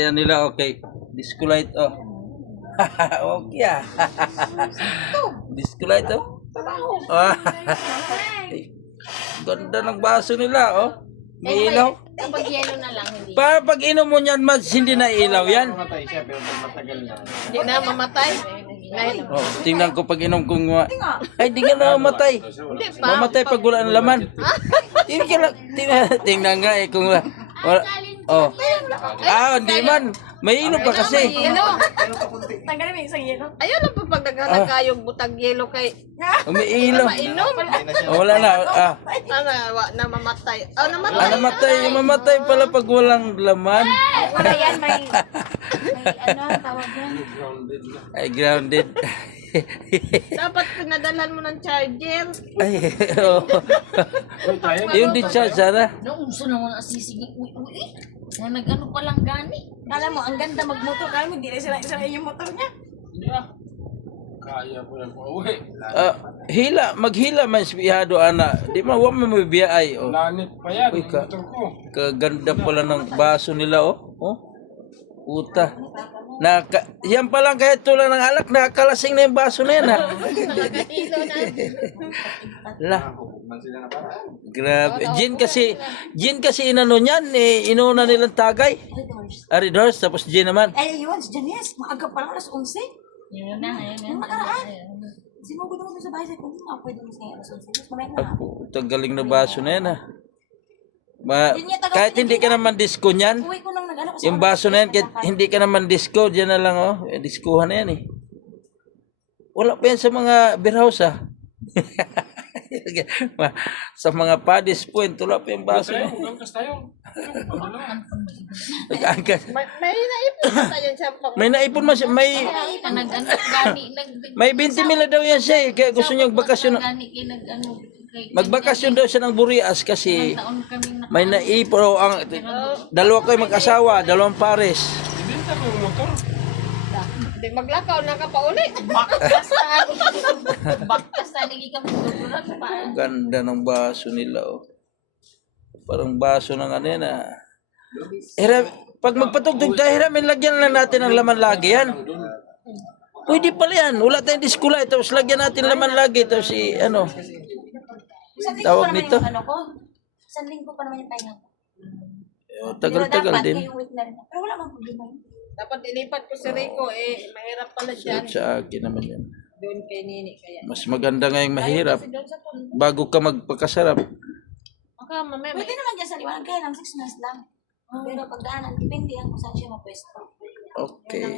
Kaya nila, okay. Disco light, oh. Okay, ah. Disco light, oh. Ah. Ganda ng baso nila, oh. May ilaw. Kapag yelo na lang, hindi. Para pag inom mo niyan, hindi na ilaw yan. Mamatay siya pero pag matagal na. Hindi na mamatay. Dahil, Oh, tingnan ko pag inom kong ay, di ka na mamatay. hindi pa. Mamatay pag wala ng laman. Tingnan nga eh kung wala. Oh. Hindi man. May inom pa kasi. Yelo. Tanggalin mo isang yelo. Ayun lang po pag naghanap kayong butang yelo kay Umiilaw. mainom. Wala na. Na mamatay. Oh, namatay. Namatay. Mamatay pala pag walang laman. Wala yan, may ano, tawag yan. Ay, grounded. Dapat pinadalhan mo ng charger. Ay, oh. Yung discharge, sana. Nung uso naman ang sisiging uwi-uwi. Na nag-ano palang gani. Alam mo, ang ganda magmotor. Kaya mo, hindi na sila yung motor niya. Kaya ko lang po uwi. Maghila man spihado, ana. Di man, huwag mo mabiyay, oh. Lanit pa yan. Uy, Motor ko. Kaganda pala ng baso nila, oh. Oh. Puta. Yan pa lang kahit tulad ng alak, nakakalasing na yung baso na yan, ha. Nakakahilo na. Lah. Grabe. Gin kasi inano niyan, inuna nilang tagay. Ari doors, tapos gin naman. Eh, yun, si Janice, maaga pa lang, alas 11. Yun na, Yung nakaraan. Sinugod ako sa bahay, sabi ko, hindi nga pwede mo siya alas 11. Mas mamaya na. Puta, galing na baso na yan, ha. Kahit hindi ka naman disco niyan, Uwi ko nang nag-ano kasi. yung baso na yan, kahit hindi ka naman disco, dyan na lang, oh. Diskuhan na yan, eh. Wala pa yan sa mga beer house, ha. Sa mga padis point, wala pa yung baso na yan. Angkas tayo. Nag-angkas. May naipon na tayo siya pang. May naipon man siya, nag-ano gani. may 20 mila daw yan siya, eh. Kaya gusto niya bakasyon. Gani kay nag-ano. Magbakasyon daw siya ng Burias kasi Taon kaming may naipon, dalawa kayo mag-asawa, dalawang pares. Ibinta ko yung motor. Hindi maglakaw na ka pa uli. baktas na naging kami tuturat pa. Ang ganda ng baso nila, oh. Parang baso ng ano yan, ah. Pag magpatugtog tayo, hiramin, lagyan lang natin ng laman lagi yan. Pwede pala yan. Wala tayong diskulay. Tapos lagyan natin laman lagi. Tapos ano. Tawag nito. Ano ko? Isang linggo pa naman yung pahinga ko. Tagal-tagal Dapat din. ngayong week na rin. Pero wala bang problema yun. Dapat ilipat ko si Rico mahirap pala dyan. Sa akin naman yan. Doon kay Nini kaya. Mas maganda ngayong mahirap. Kasi doon sa tundo. Bago ka magpakasarap. Baka mamaya Pwede naman dyan sa liwanag, kaya lang 6 months lang. Pero pagdaanan, depende yan kung saan siya mapwesto. Okay.